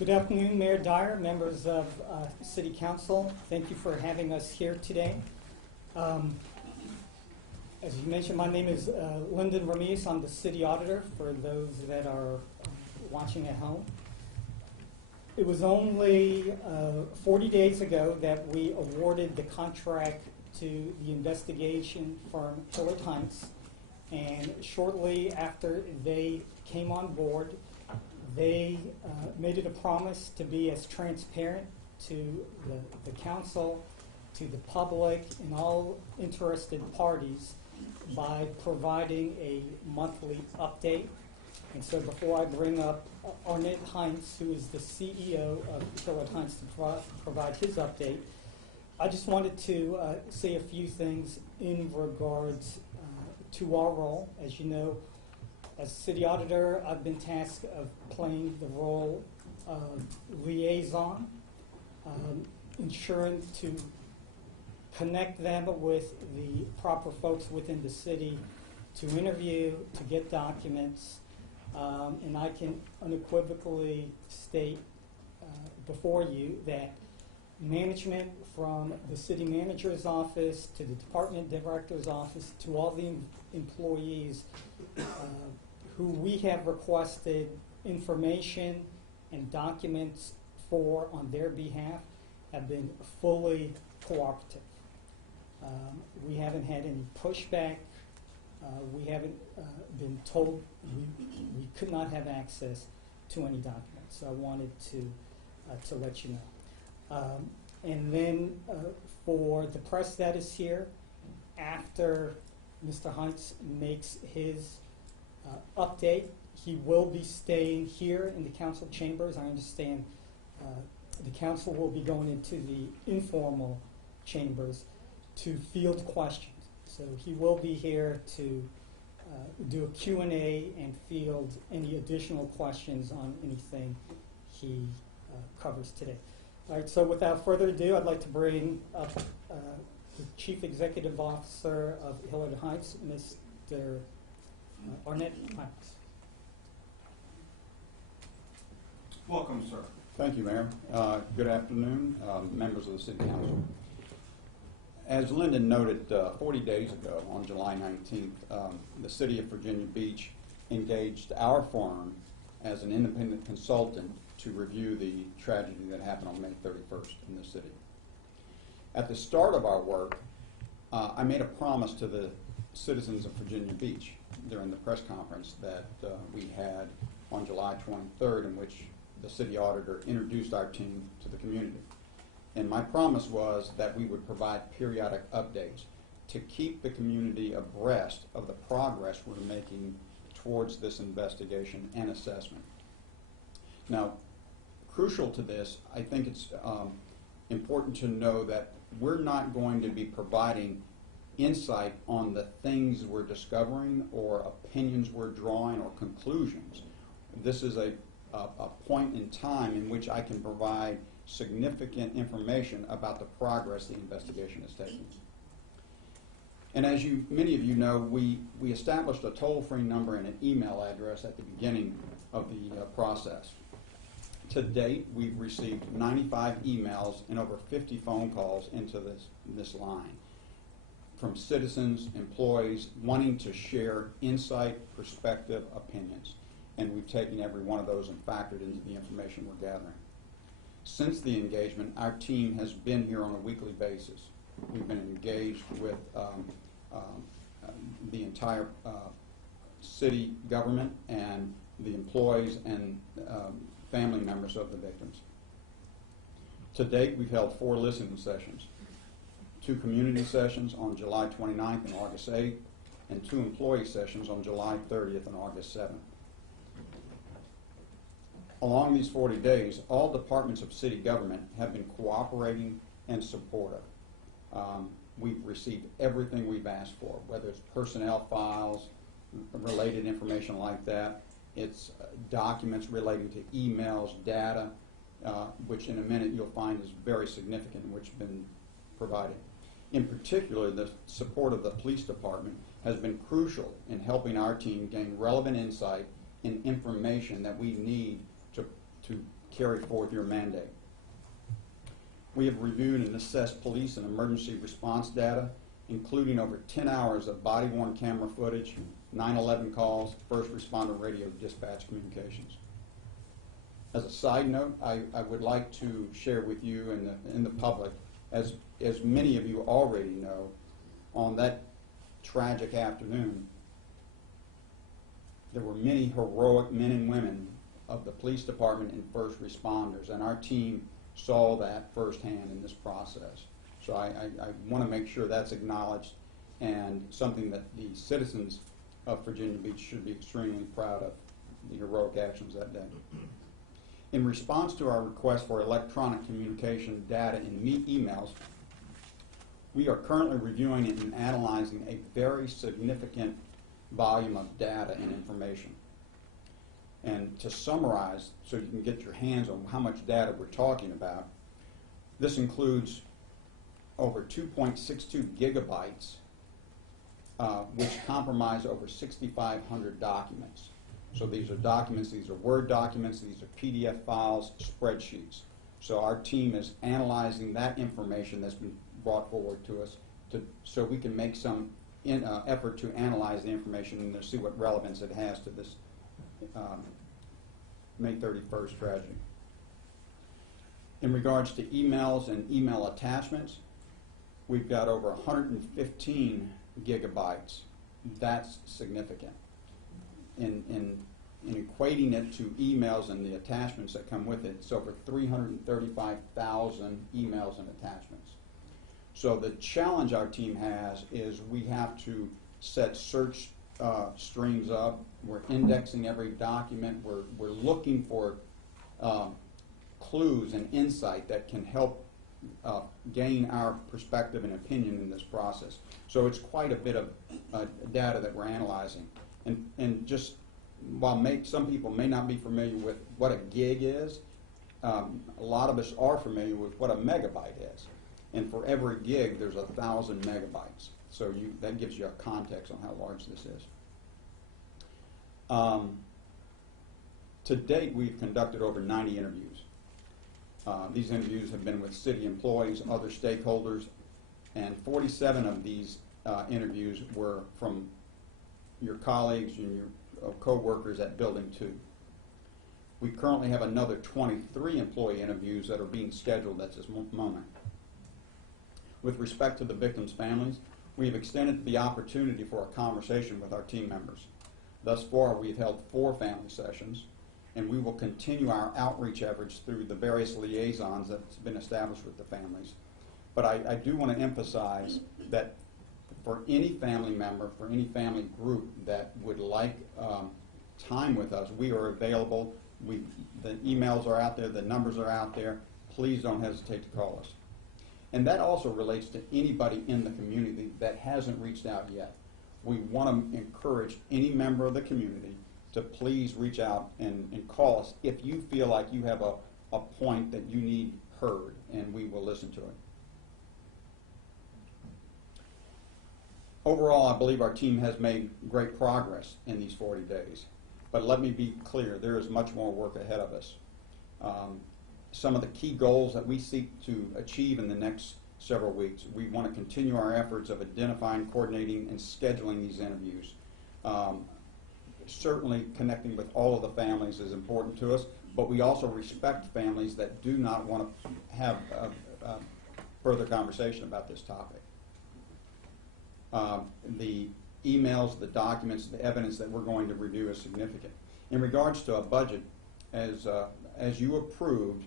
Good afternoon, Mayor Dyer, members of City Council. Thank you for having us here today. As you mentioned, my name is Lyndon Ramirez. I'm the City Auditor for those that are watching at home. It was only 40 days ago that we awarded the contract to the investigation firm Hillard Heintze, and shortly after they came on board, they made it a promise to be as transparent to the council, to the public, and all interested parties by providing a monthly update. And so before I bring up Hillard Heintze, who is the CEO of Hillard Heintze, to provide his update, I just wanted to say a few things in regards to our role. As you know, as City Auditor, I've been tasked of playing the role of liaison, ensuring to connect them with the proper folks within the city to interview, to get documents, and I can unequivocally state before you that management, from the city manager's office to the department director's office to all the employees who we have requested information and documents for on their behalf, have been fully cooperative. We haven't had any pushback. We haven't been told we could not have access to any documents. So I wanted to let you know. And then for the press that is here, after Mr. Heintze makes his update, he will be staying here in the council chambers. I understand the council will be going into the informal chambers to field questions. So he will be here to do a Q&A and field any additional questions on anything he covers today. All right, so without further ado, I'd like to bring up the Chief Executive Officer of Hillard Heintze, Mr. Hillard Heintze. Welcome, sir. Thank you, Mayor. Good afternoon, members of the City Council. As Lyndon noted, 40 days ago, on July 19th, the City of Virginia Beach engaged our firm as an independent consultant to review the tragedy that happened on May 31st in the city. At the start of our work, I made a promise to the citizens of Virginia Beach during the press conference that we had on July 23rd, in which the city auditor introduced our team to the community. And my promise was that we would provide periodic updates to keep the community abreast of the progress we're making towards this investigation and assessment. Now, crucial to this, I think it's important to know that we're not going to be providing insight on the things we're discovering or opinions we're drawing or conclusions. This is a point in time in which I can provide significant information about the progress the investigation is taking. And as many of you know, we established a toll-free number and an email address at the beginning of the process. To date, we've received 95 emails and over 50 phone calls into this line from citizens, employees wanting to share insight, perspective, opinions. And we've taken every one of those and factored into the information we're gathering. Since the engagement, our team has been here on a weekly basis. We've been engaged with the entire city government and the employees and family members of the victims. To date, we've held 4 listening sessions, 2 community sessions on July 29th and August 8th, and 2 employee sessions on July 30th and August 7th. Along these 40 days, all departments of city government have been cooperating and supportive. We've received everything we've asked for, whether it's personnel files, related information like that. It's documents relating to emails, data, which in a minute you'll find is very significant, which has been provided. In particular, the support of the police department has been crucial in helping our team gain relevant insight and information that we need to carry forth your mandate. We have reviewed and assessed police and emergency response data, including over 10 hours of body-worn camera footage, 911 calls, first responder radio dispatch communications. As a side note, I would like to share with you and the public, as many of you already know, on that tragic afternoon, there were many heroic men and women of the police department and first responders, and our team saw that firsthand in this process. So I want to make sure that's acknowledged and something that the citizens of Virginia Beach should be extremely proud of, the heroic actions that day. In response to our request for electronic communication data and emails, we are currently reviewing and analyzing a very significant volume of data and information. And to summarize, so you can get your hands on how much data we're talking about, this includes over 2.62 gigabytes, which comprise over 6,500 documents. So these are documents, these are Word documents, these are PDF files, spreadsheets. So our team is analyzing that information that's been brought forward to us so we can make some effort to analyze the information and to see what relevance it has to this May 31st tragedy. In regards to emails and email attachments, we've got over 115 gigabytes. That's significant. In equating it to emails and the attachments that come with it, it's over 335,000 emails and attachments. So the challenge our team has is we have to set search streams up. We're indexing every document. We're looking for clues and insight that can help gain our perspective and opinion in this process. So it's quite a bit of data that we're analyzing. And just while some people may not be familiar with what a gig is, a lot of us are familiar with what a megabyte is. And for every gig, there's 1,000 megabytes. So that gives you a context on how large this is. To date, we've conducted over 90 interviews. These interviews have been with city employees, other stakeholders, and 47 of these interviews were from your colleagues and your co-workers at Building 2. We currently have another 23 employee interviews that are being scheduled at this moment. With respect to the victims' families, we have extended the opportunity for a conversation with our team members. Thus far, we've held 4 family sessions, and we will continue our outreach efforts through the various liaisons that's been established with the families. But I do want to emphasize that for any family member, for any family group that would like time with us, we are available. The emails are out there, the numbers are out there. Please don't hesitate to call us. And that also relates to anybody in the community that hasn't reached out yet. We want to encourage any member of the community to please reach out and call us if you feel like you have a point that you need heard, and we will listen to it. Overall, I believe our team has made great progress in these 40 days. But let me be clear, there is much more work ahead of us. Some of the key goals that we seek to achieve in the next several weeks, we want to continue our efforts of identifying, coordinating, and scheduling these interviews. Certainly connecting with all of the families is important to us, but we also respect families that do not want to have further conversation about this topic. The emails, the documents, the evidence that we're going to review is significant. In regards to a budget, as you approved,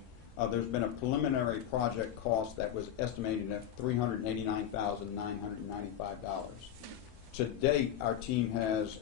there's been a preliminary project cost that was estimated at $389,995. To date, our team has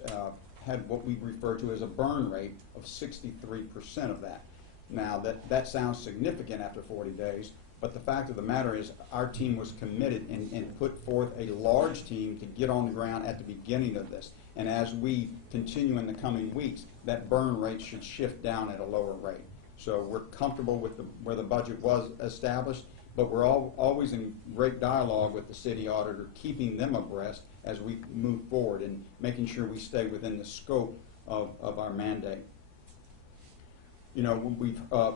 had what we refer to as a burn rate of 63% of that. Now, that sounds significant after 40 days, but the fact of the matter is our team was committed and put forth a large team to get on the ground at the beginning of this. And as we continue in the coming weeks, that burn rate should shift down at a lower rate. So we're comfortable with where the budget was established, but we're always in great dialogue with the city auditor, keeping them abreast as we move forward and making sure we stay within the scope of our mandate. You know,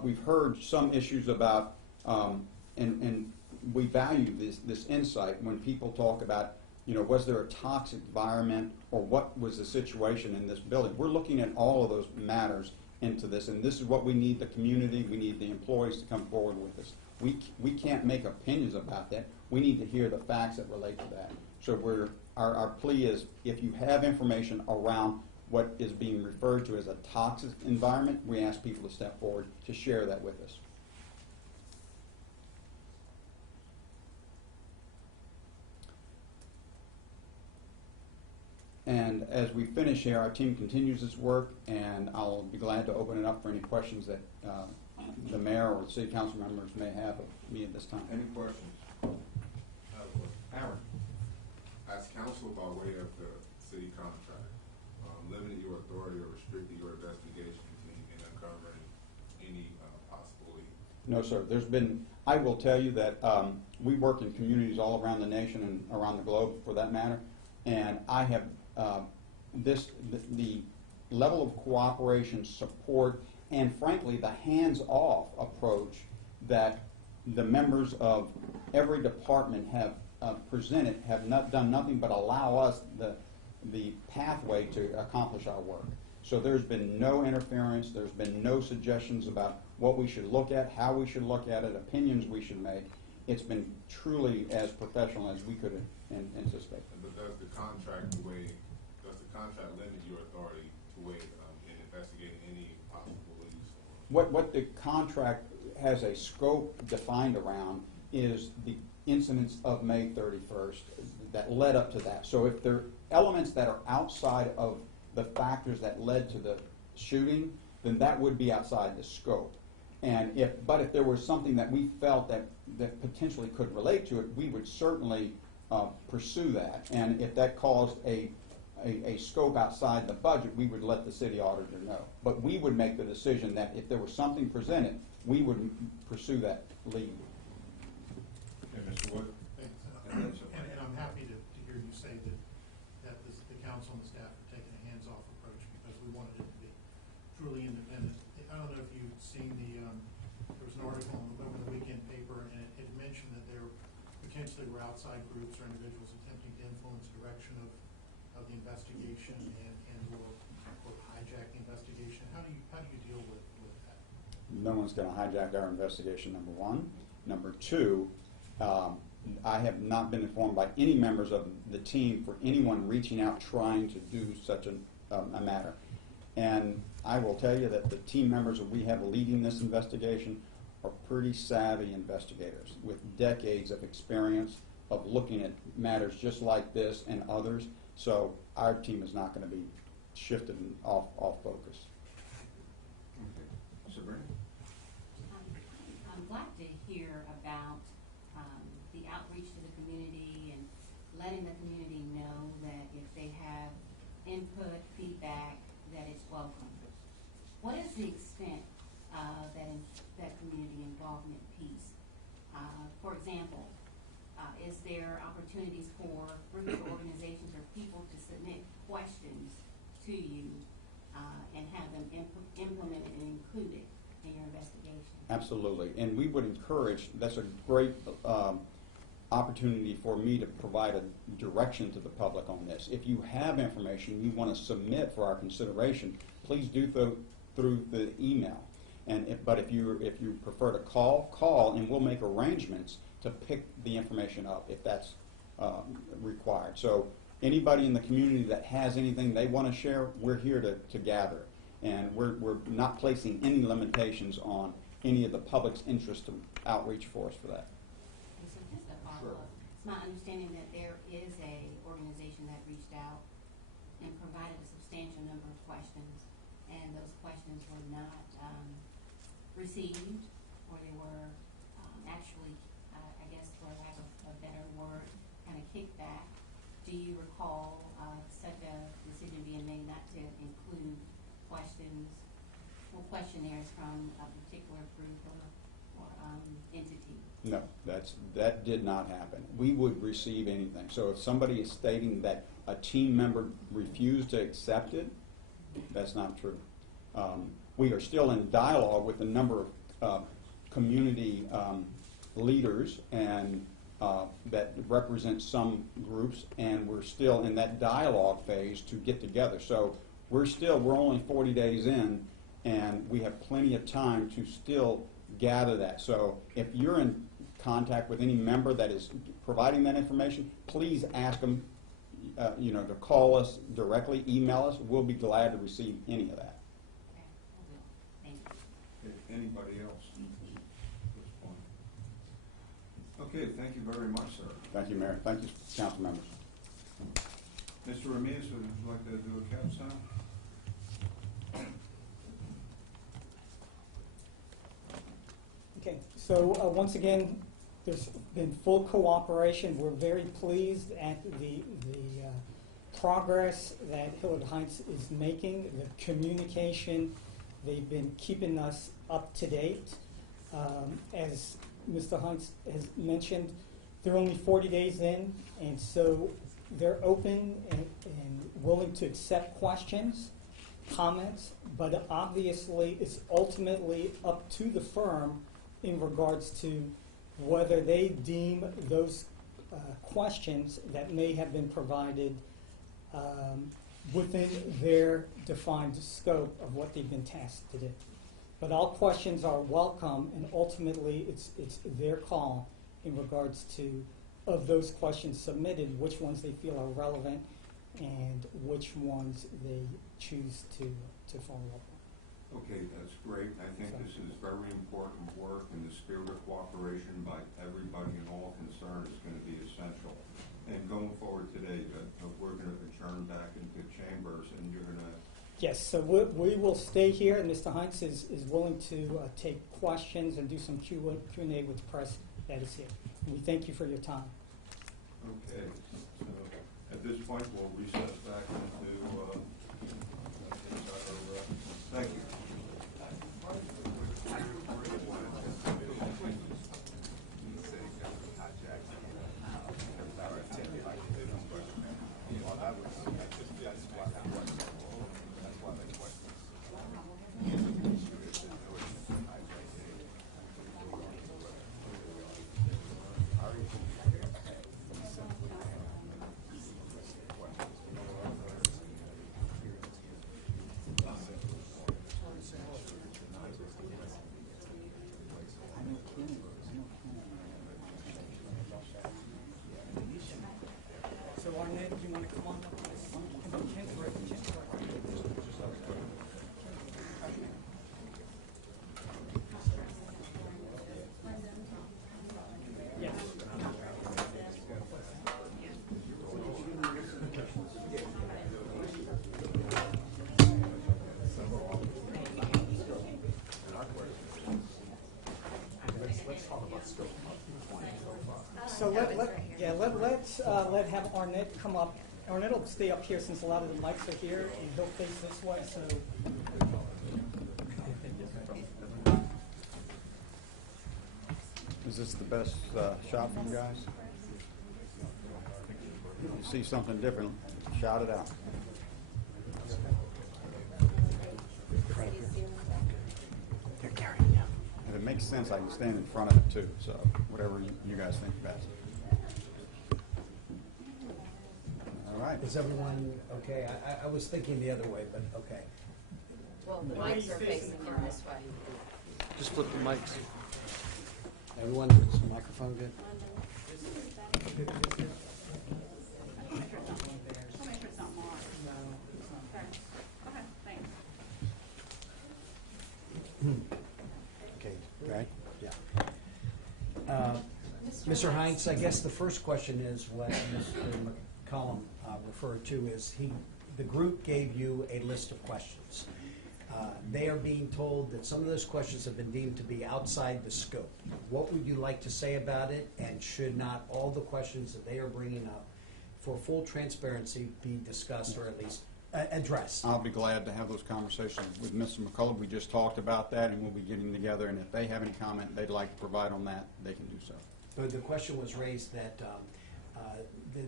we've heard some issues about, and we value this insight when people talk about, you know, was there a toxic environment or what was the situation in this building? We're looking at all of those matters into this, and this is what we need the community, we need the employees to come forward with us. We can't make opinions about that. We need to hear the facts that relate to that. So our plea is, if you have information around what is being referred to as a toxic environment, we ask people to step forward to share that with us. And as we finish here, our team continues its work, and I'll be glad to open it up for any questions that the mayor or the city council members may have of me at this time. Any questions? Aaron? As counsel by way of the city contract, limiting your authority or restricting your investigation in uncovering any possible leak? No, sir. I will tell you that we work in communities all around the nation and around the globe, for that matter, and I have the level of cooperation, support, and frankly the hands-off approach that the members of every department have presented have done nothing but allow us the pathway to accomplish our work. So there's been no interference, there's been no suggestions about what we should look at, how we should look at it, opinions we should make. It's been truly as professional as we could anticipate. But does the contract limit your authority to weigh in investigating any possible leaks? What the contract has a scope defined around is the incidents of May 31st that led up to that. So if there are elements that are outside of the factors that led to the shooting, then that would be outside the scope. And if there was something that we felt that potentially could relate to it, we would certainly pursue that. And if that caused a scope outside the budget, we would let the city auditor know. But we would make the decision that if there was something presented, we would pursue that lead. Okay, Mr. Wood? Thanks. And I'm happy to hear you say that the council and the staff are taking a hands-off approach, because we wanted it to be truly independent. I don't know if you've seen there was an article in the Over the Weekend paper, and it mentioned that there potentially were outside groups or individuals attempting to influence direction of the investigation and or hijack the investigation. How do you deal with that? No one's going to hijack our investigation, number one. Number two, I have not been informed by any members of the team for anyone reaching out trying to do such a matter. And I will tell you that the team members that we have leading this investigation are pretty savvy investigators with decades of experience of looking at matters just like this and others. So our team is not going to be shifted off focus. Okay. Sabrina? I'm glad to hear about the outreach to the community and letting the community know that if they have input, feedback, that it's welcome. What is the extent of that community involvement piece? For example, is there opportunities for groups, organizations, or people to submit questions to you and have them implemented and included in your investigation? Absolutely, and we would encourage, that's a great opportunity for me to provide a direction to the public on this. If you have information you want to submit for our consideration, please do so through the email. And but if you prefer to call, and we'll make arrangements to pick the information up if that's required. So anybody in the community that has anything they want to share, we're here to gather. And we're not placing any limitations on any of the public's interest to outreach for us for that. Okay, so just a follow-up. It's my understanding that there is a organization that reached out and provided a substantial number of questions, and those questions were not received, or they were actually, I guess for lack of a better word, kind of kicked back. Do you recall such a decision being made not to include questions or questionnaires from a particular group or entity? No, that did not happen. We would receive anything. So if somebody is stating that a team member refused to accept it, that's not true. we are still in dialogue with a number of community leaders and that represent some groups, and we're still in that dialogue phase to get together. So we're only 40 days in, and we have plenty of time to still gather that. So if you're in contact with any member that is providing that information, please ask them to call us directly, email us. We'll be glad to receive any of that. Okay, I will. Thank you. Okay, anybody else at this point? Okay, thank you very much, sir. Thank you, Mayor. Thank you, council members. Mr. Ramirez, would you like to do a countdown? Okay, so once again, there's been full cooperation. We're very pleased at the progress that Hillard Heintze is making, the communication. They've been keeping us up to date. As Mr. Heintze has mentioned, they're only 40 days in, and so they're open and willing to accept questions, comments, but obviously it's ultimately up to the firm in regards to whether they deem those questions that may have been provided within their defined scope of what they've been tasked to do. But all questions are welcome, and ultimately it's their call in regards to, of those questions submitted, which ones they feel are relevant and which ones they choose to follow up on. Okay, that's great. I think this is very important work, and the spirit of cooperation by everybody and all concerned is going to be essential. And going forward today, we're going to adjourn back into chambers, and you're going to... Yes, so we will stay here, and Mr. Heintze is willing to take questions and do some Q&A with the press that is here. And we thank you for your time. Okay, so at this point, we'll recess back into thank you. So Arnett, do you want to come on up? Yes. So let's have Arnett come up. Arnett will stay up here since a lot of the mics are here, and he'll face this way. So. Is this the best shot from you guys? You see something different, shout it out. If it makes sense, I can stand in front of it too, so whatever you guys think best. All right. Is everyone okay? I was thinking the other way, but okay. Well, the mics are facing him this way. Just flip the mics. Everyone, is the microphone good? I'll make sure it's not marked. Okay, thanks. Okay, right? Yeah. Mr. Heintze, I guess the first question is what Mr. McCollum referred to is the group gave you a list of questions. They are being told that some of those questions have been deemed to be outside the scope. What would you like to say about it, and should not all the questions that they are bringing up for full transparency be discussed or at least addressed? I'll be glad to have those conversations with Mr. McCullough. We just talked about that, and we'll be getting together, and if they have any comment they'd like to provide on that, they can do so. But the question was raised that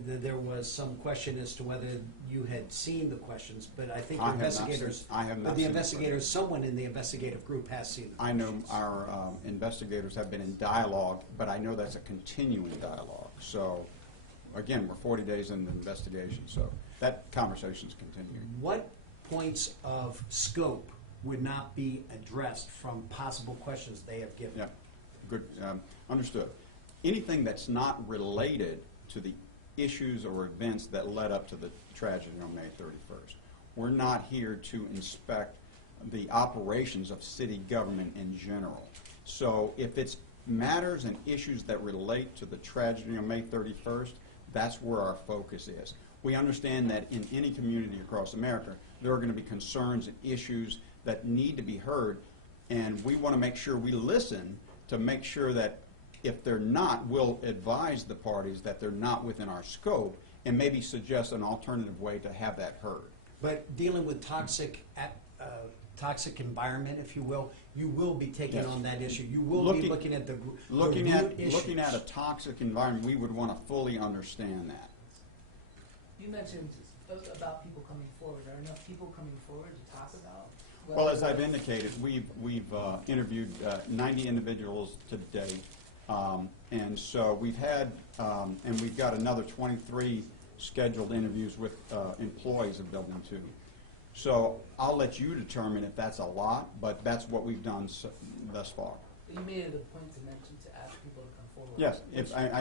There was some question as to whether you had seen the questions, but I think I your have not seen- investigators. I have not But the seen the investigators, someone in the investigative group has seen the I know questions. our investigators have been in dialogue, but I know that's a continuing dialogue. So, again, we're 40 days into the investigation, so that conversation's continuing. What points of scope would not be addressed from possible questions they have given? Yeah, good, understood. Anything that's not related to the issues or events that led up to the tragedy on May 31st. We're not here to inspect the operations of city government in general. So if it's matters and issues that relate to the tragedy on May 31st, that's where our focus is. We understand that in any community across America, there are going to be concerns and issues that need to be heard, and we want to make sure we listen to make sure that if they're not, we'll advise the parties that they're not within our scope and maybe suggest an alternative way to have that heard. But dealing with toxic environment, if you will be taking Yes. on that issue. You will be looking at the Looking root issues. looking at a toxic environment, we would want to fully understand that. You mentioned about people coming forward. Are enough people coming forward to talk about? Well, as I've indicated, we've interviewed 90 individuals to date, and so we've had, and we've got another 23 scheduled interviews with employees of Building 2. So I'll let you determine if that's a lot, but that's what we've done thus far. You made it a point to mention to ask people to come forward. Yes,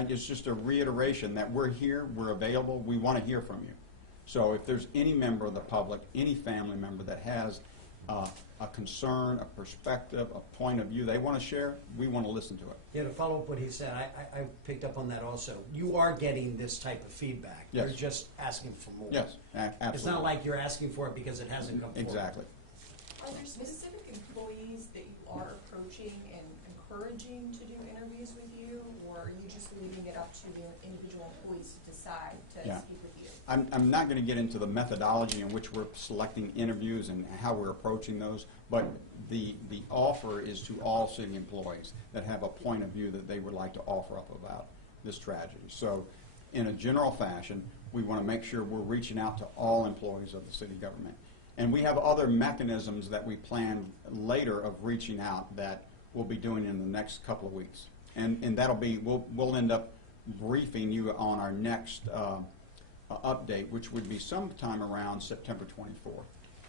it's just a reiteration that we're here, we're available, we want to hear from you. So if there's any member of the public, any family member that has a concern, a perspective, a point of view they want to share, we want to listen to it. Yeah, to follow up what he said, I picked up on that also. You are getting this type of feedback. Yes. You're just asking for more. Yes, absolutely. It's not like you're asking for it because it hasn't come forward. Exactly. Are there specific employees that you are approaching and encouraging to do interviews with you, or are you just leaving it up to the individual employees to decide to Yeah. speak with you? I'm not going to get into the methodology in which we're selecting interviews and how we're approaching those, but the offer is to all city employees that have a point of view that they would like to offer up about this tragedy. So in a general fashion, we want to make sure we're reaching out to all employees of the city government. And we have other mechanisms that we plan later of reaching out that we'll be doing in the next couple of weeks. And that'll be, we'll end up briefing you on our next update, which would be sometime around September 24th.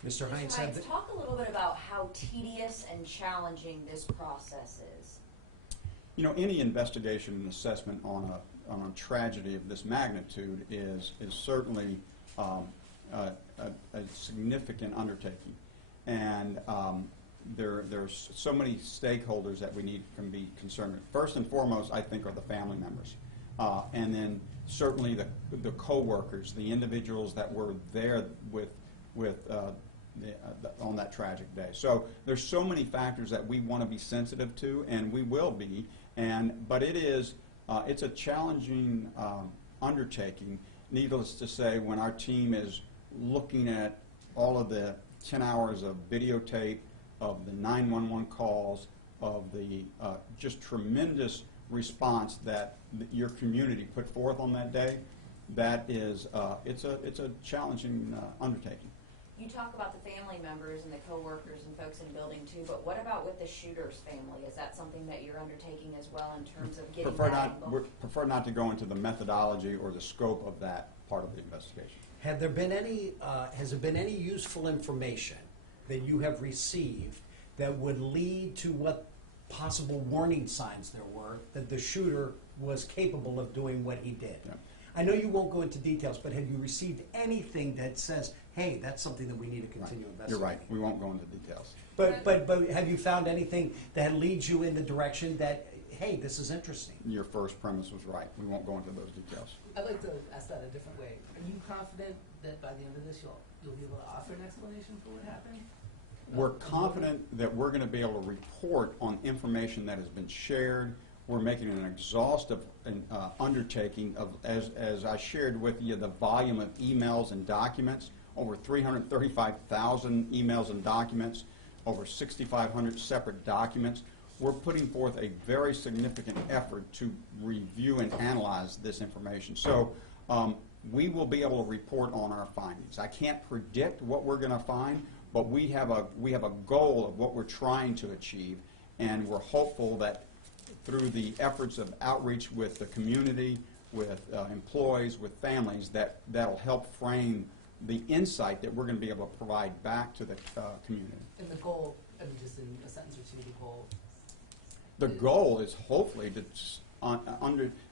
Mr. Heintze said that. Talk a little bit about how tedious and challenging this process is. You know, any investigation and assessment on a tragedy of this magnitude is certainly a significant undertaking, and there's so many stakeholders that we can be concerned with. First and foremost, I think, are the family members, and then certainly the co-workers, the individuals that were there with on that tragic day. So there's so many factors that we want to be sensitive to, and we will be. But it's a challenging undertaking. Needless to say, when our team is looking at all of the 10 hours of videotape, of the 911 calls, of the just tremendous response that your community put forth on that day, that is, it's a challenging undertaking. You talk about the family members and the coworkers and folks in building too, but what about with the shooter's family? Is that something that you're undertaking as well in terms of getting that angle? Prefer not to go into the methodology or the scope of that part of the investigation. Have there been any, has there been any useful information that you have received that would lead to what possible warning signs there were that the shooter was capable of doing what he did? Yeah. I know you won't go into details, but have you received anything that says, hey, that's something that we need to continue investigating? You're right. We won't go into details. But have you found anything that leads you in the direction that, hey, this is interesting? Your first premise was right. We won't go into those details. I'd like to ask that a different way. Are you confident that by the end of this you'll be able to offer an explanation for what happened? We're confident that we're going to be able to report on information that has been shared. We're making an exhaustive undertaking of, as I shared with you, the volume of emails and documents, over 335,000 emails and documents, over 6,500 separate documents. we're putting forth a very significant effort to review and analyze this information. So we will be able to report on our findings. I can't predict what we're going to find, but we have a goal of what we're trying to achieve, and we're hopeful that through the efforts of outreach with the community, with employees, with families, that'll help frame the insight that we're going to be able to provide back to the community. And the goal, I mean, just in a sentence or two, the goal. The goal is hopefully to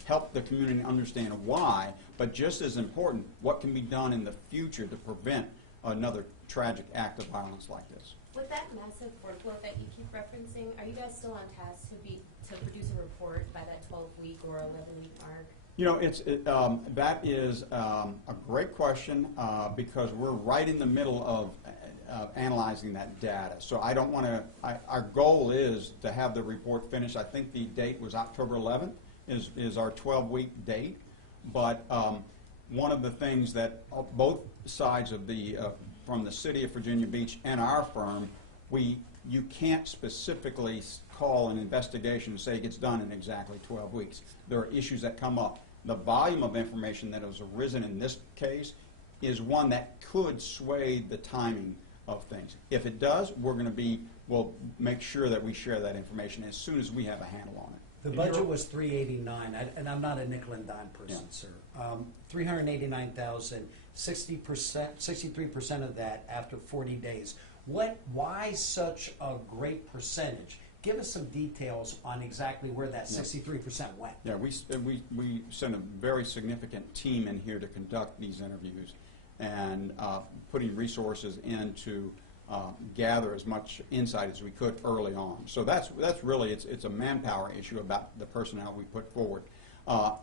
help the community understand why, but just as important, what can be done in the future to prevent another tragic act of violence like this. With that massive workload that you keep referencing, are you guys still on task to produce a report by that 12-week or 11-week mark? You know, that is a great question because we're right in the middle of analyzing that data. So I don't want to, our goal is to have the report finished. I think the date was October 11th is our 12-week date. But one of the things that both sides of from the city of Virginia Beach and our firm, you can't specifically call an investigation and say it gets done in exactly 12 weeks. There are issues that come up. The volume of information that has arisen in this case is one that could sway the timing of things. If it does, we'll make sure that we share that information as soon as we have a handle on it. The budget was $389, and I'm not a nickel and dime person, sir. $389,000, 63% of that after 40 days. Why such a great percentage? Give us some details on exactly where that 63% went. Yeah, we sent a very significant team in here to conduct these interviews and putting resources in to gather as much insight as we could early on. So that's really, it's a manpower issue about the personnel we put forward.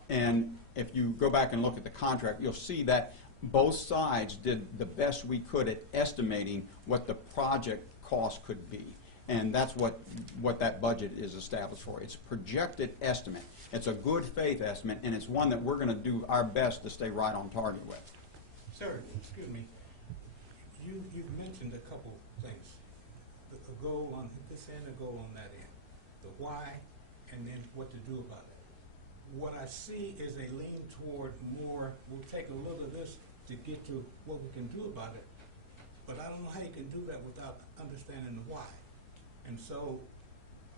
And if you go back and look at the contract, you'll see that both sides did the best we could at estimating what the project cost could be. And that's what that budget is established for. It's a projected estimate. It's a good faith estimate, and it's one that we're going to do our best to stay right on target with. Sir, excuse me. You've mentioned a couple things. A goal on this end, a goal on that end. The why, and then what to do about it. What I see is a lean toward more, we'll take a little of this to get to what we can do about it, but I don't know how you can do that without understanding the why. And so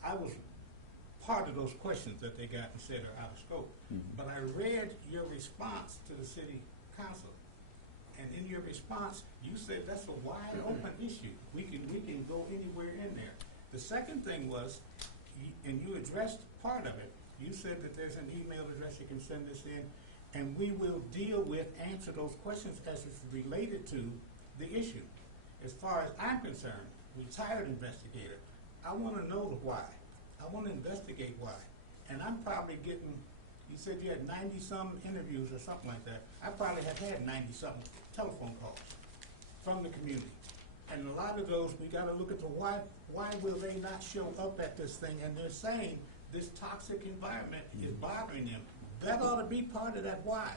I was part of those questions that they got and said are out of scope. Mm-hmm. But I read your response to the city council. And in your response, you said that's a wide open issue. We can go anywhere in there. The second thing was, and you addressed part of it, you said that there's an email address you can send this in, and we will answer those questions as it's related to the issue. As far as I'm concerned, retired investigator, I want to know the why. I want to investigate why. And I'm probably getting, you said you had 90-some interviews or something like that. I probably have had 90-something telephone calls from the community. And a lot of those, we got to look at the why. Why will they not show up at this thing? And they're saying this toxic environment is bothering them. That ought to be part of that why.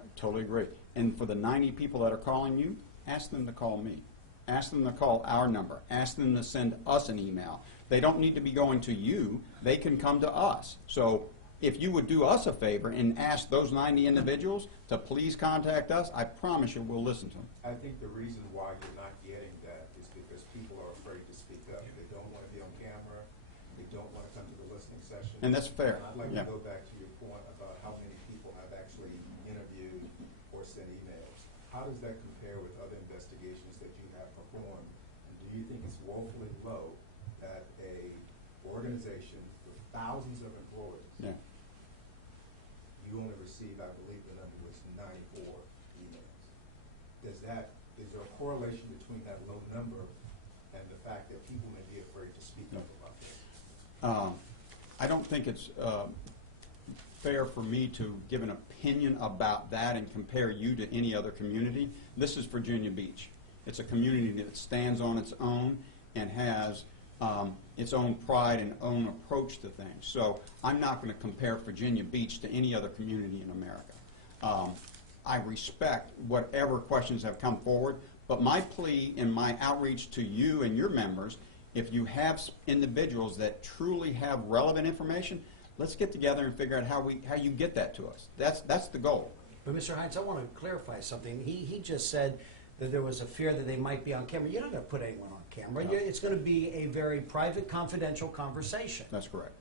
I totally agree. And for the 90 people that are calling you, ask them to call me. Ask them to call our number. Ask them to send us an email. They don't need to be going to you. They can come to us. So if you would do us a favor and ask those 90 individuals to please contact us, I promise you we'll listen to them. I think the reason why you're not getting that is because people are afraid to speak up. They don't want to be on camera. They don't want to come to the listening session. And that's fair. And I'd like to go back to your point about how many people have actually interviewed or sent emails. How does that compare with other investigations that you have performed? And do you think it's woefully low that a organization with thousands of employees, you only received, I believe the number was 94 emails? Is there a correlation between that low number and the fact that people may be afraid to speak up about this? I don't think it's fair for me to give an opinion about that and compare you to any other community. This is Virginia Beach. It's a community that stands on its own and has its own pride and own approach to things. So I'm not going to compare Virginia Beach to any other community in America. I respect whatever questions have come forward, but my plea and my outreach to you and your members If you have individuals that truly have relevant information, let's get together and figure out how you get that to us. That's the goal. But Mr. Heintze, I want to clarify something. He just said that there was a fear that they might be on camera. You're not going to put anyone on camera. No. It's going to be a very private, confidential conversation. That's correct.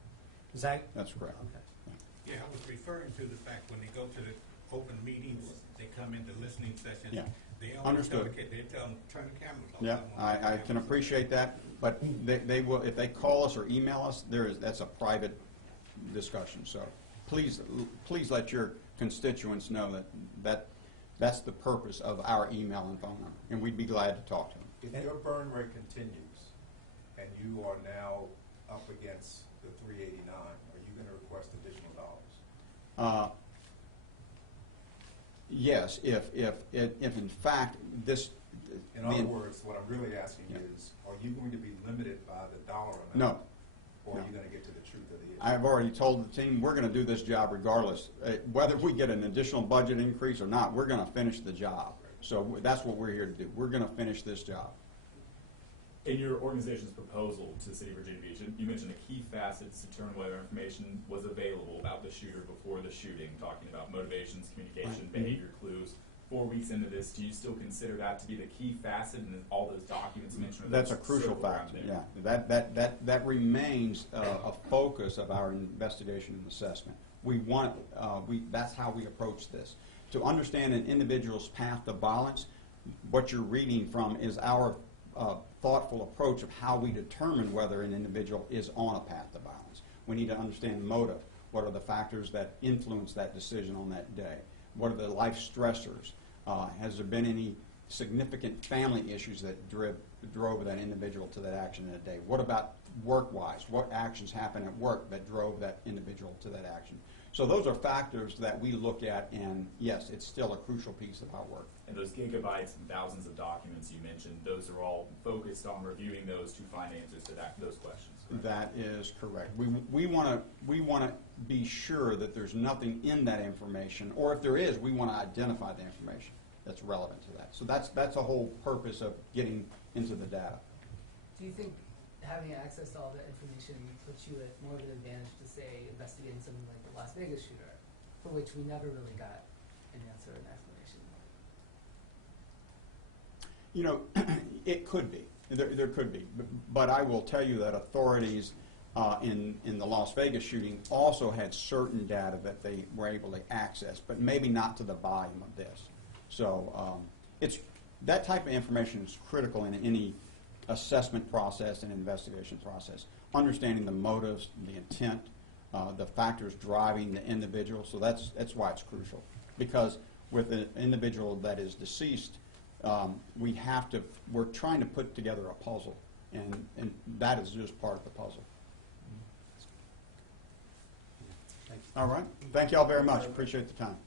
Is that? That's correct. Okay. Yeah, I was referring to the fact when they go to the open meetings, they come into listening sessions. Yeah. They always Understood. they tell them, turn the cameras off. Yeah, I want I the can cameras appreciate that, but they will, if they call us or email us, that's a private discussion. So please let your constituents know that's the purpose of our email and phone number, and we'd be glad to talk to them. If your burn rate continues and you are now up against the 389, are you going to request additional dollars? Yes, if in fact this. In other words, what I'm really asking is, are you going to be limited by the dollar amount? No. Or No. are you going to get to the truth of the issue? I've already told the team we're going to do this job regardless. Whether we get an additional budget increase or not, we're going to finish the job. So that's what we're here to do. We're going to finish this job. In your organization's proposal to the City of Virginia Beach, you mentioned a key facet to determine whether information was available about the shooter before the shooting, talking about motivations, communication, Right. behavior clues. 4 weeks into this, do you still consider that to be the key facet in all those documents mentioned? That's a crucial factor, yeah. That remains a focus of our investigation and assessment. That's how we approach this. To understand an individual's path to violence, what you're reading from is our thoughtful approach of how we determine whether an individual is on a path to violence. We need to understand motive. What are the factors that influence that decision on that day? What are the life stressors? Has there been any significant family issues that drove that individual to that action in a day? What about work-wise? What actions happened at work that drove that individual to that action? So those are factors that we look at, and yes, it's still a crucial piece of our work. And those gigabytes and thousands of documents you mentioned, those are all focused on reviewing those to find answers to those questions. Correct? That is correct. We want to be sure that there's nothing in that information, or if there is, we want to identify the information that's relevant to that. So that's the whole purpose of getting into the data. Do you think having access to all that information puts you at more of an advantage to, say, investigating something like the Las Vegas shooter, for which we never really got an answer or an explanation? You know, it could be. There could be. But I will tell you that authorities in the Las Vegas shooting also had certain data that they were able to access, but maybe not to the volume of this. So that type of information is critical in any assessment process and investigation process. Understanding the motives, the intent, the factors driving the individual. So that's why it's crucial. Because with an individual that is deceased, we're trying to put together a puzzle, and that is just part of the puzzle. Thank you. All right. Thank you all very much. Appreciate the time.